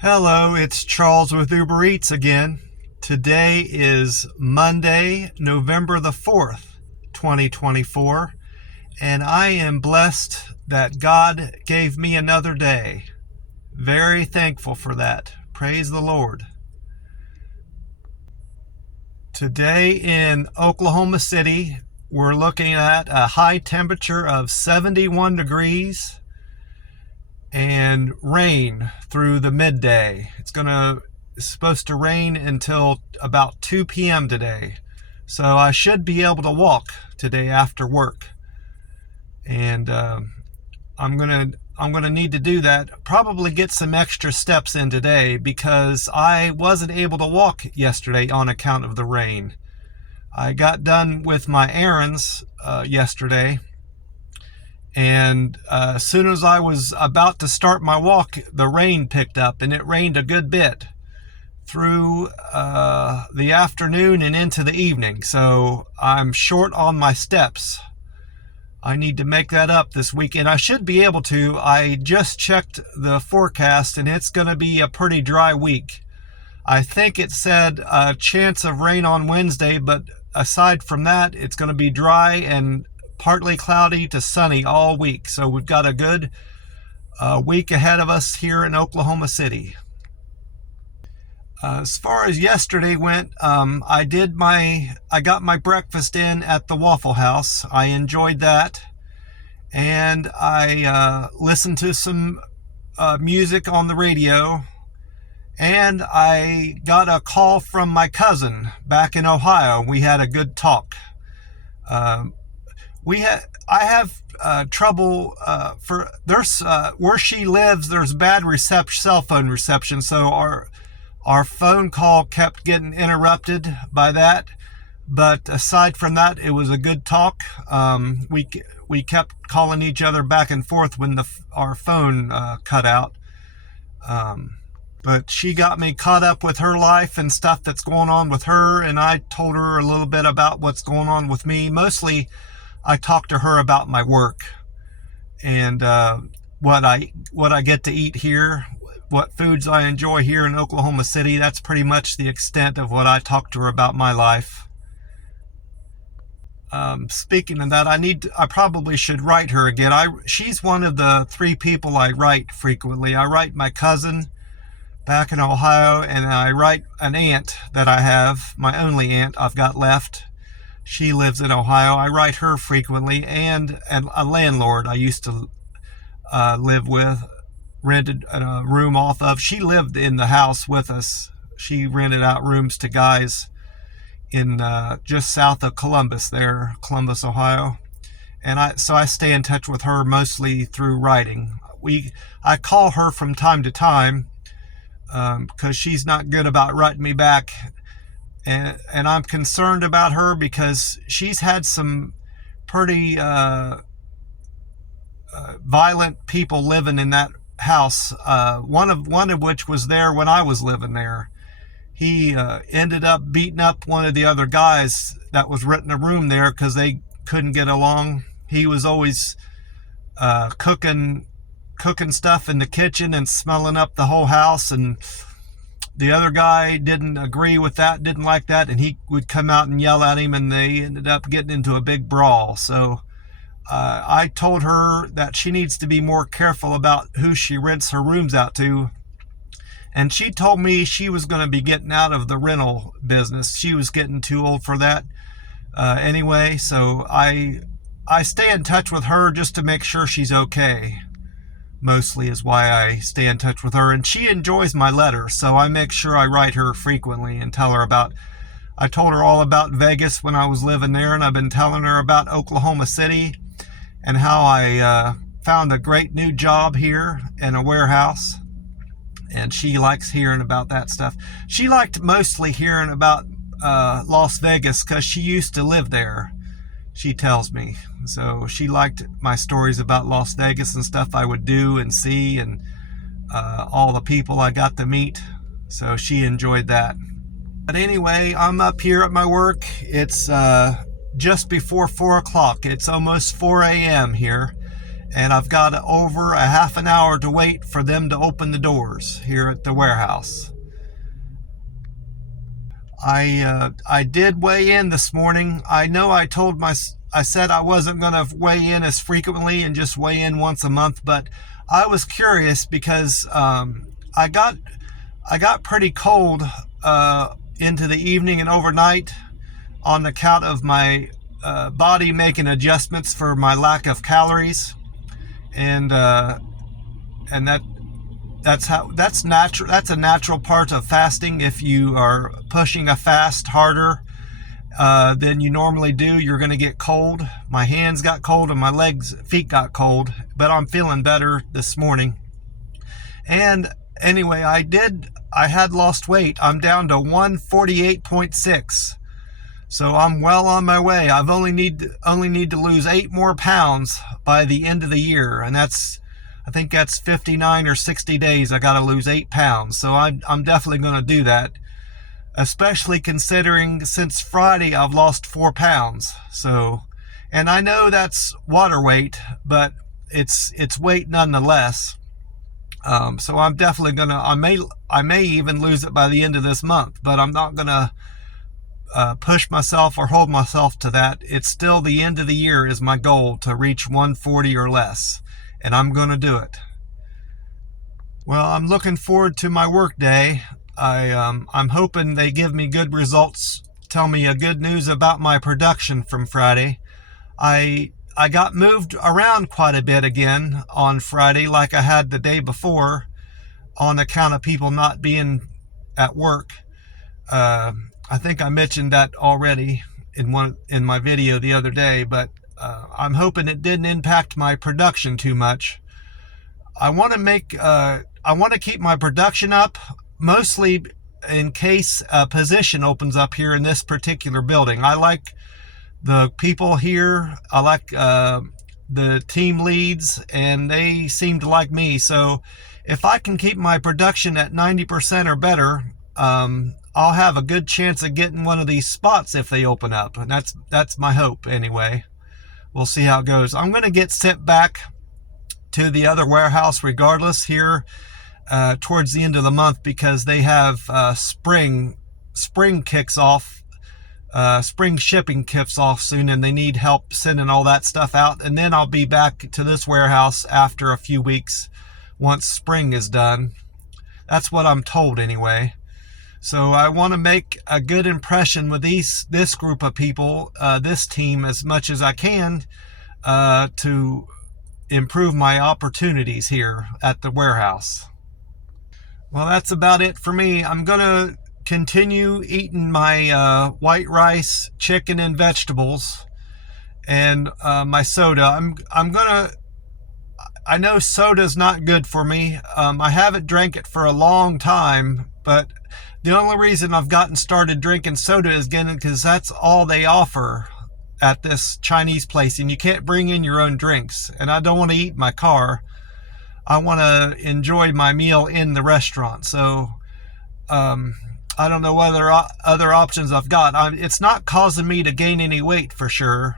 Hello, it's Charles with Uber Eats again. Today is Monday, November the 4th, 2024, and I am blessed that God gave me another day. Very thankful for that. Praise the Lord. Today in Oklahoma City, we're looking at a high temperature of 71 degrees and rain through the midday. It's supposed to rain until about 2 p.m. today. So I should be able to walk today after work. And I'm gonna need to do that. Probably get some extra steps in today because I wasn't able to walk yesterday on account of the rain. I got done with my errands yesterday, and as soon as I was about to start my walk, the rain picked up, and it rained a good bit through the afternoon and into the evening. So I'm short on my steps. I need to make that up this weekend. I should be able to. I just checked the forecast, and it's going to be a pretty dry week. I think it said a chance of rain on Wednesday, but aside from that, it's going to be dry and partly cloudy to sunny all week. So we've got a good week ahead of us here in Oklahoma City. As far as yesterday went, I got my breakfast in at the Waffle House. I enjoyed that, and I listened to some music on the radio, and I got a call from my cousin back in Ohio. We had a good talk. I have trouble where she lives. There's bad cell phone reception, so our phone call kept getting interrupted by that. But aside from that, it was a good talk. We kept calling each other back and forth when our phone cut out. But she got me caught up with her life and stuff that's going on with her, and I told her a little bit about what's going on with me. Mostly, I talked to her about my work and what I get to eat here, what foods I enjoy here in Oklahoma City. That's pretty much the extent of what I talked to her about my life. Speaking of that, I probably should write her again. She's one of the 3 people I write frequently. I write my cousin back in Ohio, and I write an aunt that I have, my only aunt I've got left. She lives in Ohio. I write her frequently, and a landlord I used to live with, rented a room off of. She lived in the house with us. She rented out rooms to guys in just south of Columbus, Ohio. And I stay in touch with her mostly through writing. I call her from time to time because she's not good about writing me back. And I'm concerned about her because she's had some pretty violent people living in that house. One of which was there when I was living there. He ended up beating up one of the other guys that was renting a room there because they couldn't get along. He was always cooking stuff in the kitchen and smelling up the whole house, and the other guy didn't agree with that, didn't like that, and he would come out and yell at him, and they ended up getting into a big brawl. So I told her that she needs to be more careful about who she rents her rooms out to, and she told me she was going to be getting out of the rental business. She was getting too old for that anyway, so I stay in touch with her just to make sure she's okay. Mostly is why I stay in touch with her, and she enjoys my letters, so I make sure I write her frequently and tell her I told her all about Vegas when I was living there, and I've been telling her about Oklahoma City and how I found a great new job here in a warehouse, and she likes hearing about that stuff. She liked mostly hearing about Las Vegas because she used to live there, she tells me. So she liked my stories about Las Vegas and stuff I would do and see, and all the people I got to meet. So she enjoyed that. But anyway, I'm up here at my work. It's just before 4 o'clock. It's almost 4 a.m. here. and I've got over a half an hour to wait for them to open the doors here at the warehouse. I did weigh in this morning. I know I said I wasn't going to weigh in as frequently and just weigh in once a month, but I was curious because I got pretty cold into the evening and overnight on account of my body making adjustments for my lack of calories, and that's natural. That's a natural part of fasting. If you are pushing a fast harder than you normally do, you're going to get cold. My hands got cold and my feet got cold, but I'm feeling better this morning. And anyway, I had lost weight. I'm down to 148.6. So I'm well on my way. I've only need to lose 8 more pounds by the end of the year, and I think that's 59 or 60 days. I got to lose 8 pounds. So I'm definitely going to do that, especially considering since Friday I've lost 4 pounds. So, and I know that's water weight, but it's weight nonetheless. So I'm definitely gonna. I may even lose it by the end of this month, but I'm not gonna push myself or hold myself to that. It's still the end of the year is my goal, to reach 140 or less, and I'm gonna do it. Well, I'm looking forward to my work day. I'm hoping they give me good results, tell me a good news about my production from Friday. I got moved around quite a bit again on Friday, like I had the day before, on account of people not being at work. I think I mentioned that already in my video the other day, but I'm hoping it didn't impact my production too much. I want to keep my production up, mostly in case a position opens up here in this particular building. I like the people here. I like the team leads, and they seem to like me. So if I can keep my production at 90% or better, I'll have a good chance of getting one of these spots if they open up. And that's my hope anyway. We'll see how it goes. I'm going to get sent back to the other warehouse regardless here towards the end of the month, because they have spring kicks off. Spring shipping kicks off soon, and they need help sending all that stuff out. And then I'll be back to this warehouse after a few weeks once spring is done. That's what I'm told anyway. So I want to make a good impression with this group of people, this team, as much as I can to improve my opportunities here at the warehouse. Well, that's about it for me. I'm gonna continue eating my white rice, chicken, and vegetables, and my soda. I know soda's not good for me. I haven't drank it for a long time, but the only reason I've gotten started drinking soda is again because that's all they offer at this Chinese place, and you can't bring in your own drinks. And I don't want to eat in my car. I want to enjoy my meal in the restaurant. So I don't know what other options I've got. It's not causing me to gain any weight for sure,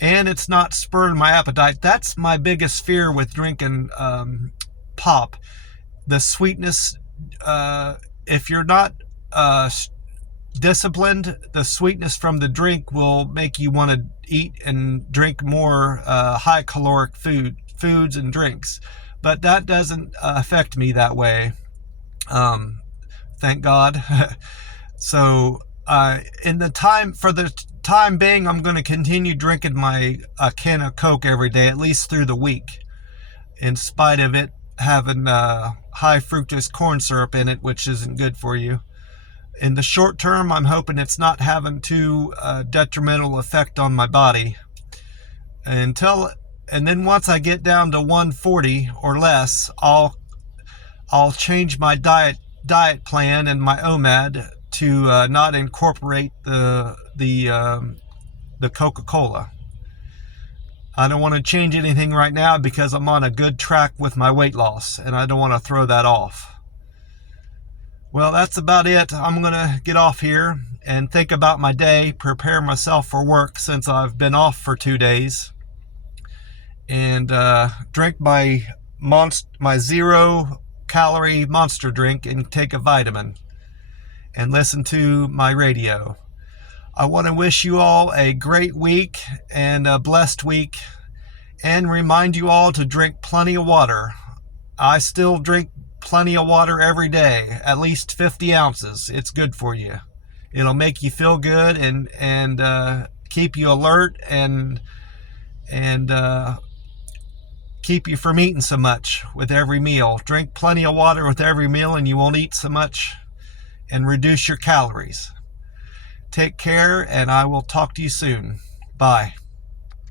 and it's not spurring my appetite. That's my biggest fear with drinking pop. The sweetness, if you're not disciplined, the sweetness from the drink will make you want to eat and drink more high caloric foods and drinks. But that doesn't affect me that way. Thank God. So for the time being, I'm going to continue drinking my can of Coke every day, at least through the week, in spite of it having high fructose corn syrup in it, which isn't good for you. In the short term, I'm hoping it's not having too detrimental effect on my body. And then once I get down to 140 or less, I'll change my diet plan and my OMAD to not incorporate the Coca-Cola. I don't want to change anything right now because I'm on a good track with my weight loss, and I don't want to throw that off. Well, that's about it. I'm going to get off here and think about my day, prepare myself for work since I've been off for 2 days. and drink my 0-calorie Monster drink and take a vitamin and listen to my radio. I want to wish you all a great week and a blessed week, and remind you all to drink plenty of water. I still drink plenty of water every day, at least 50 ounces. It's good for you. It'll make you feel good and keep you alert and keep you from eating so much with every meal. Drink plenty of water with every meal and you won't eat so much, and reduce your calories. Take care, and I will talk to you soon. Bye.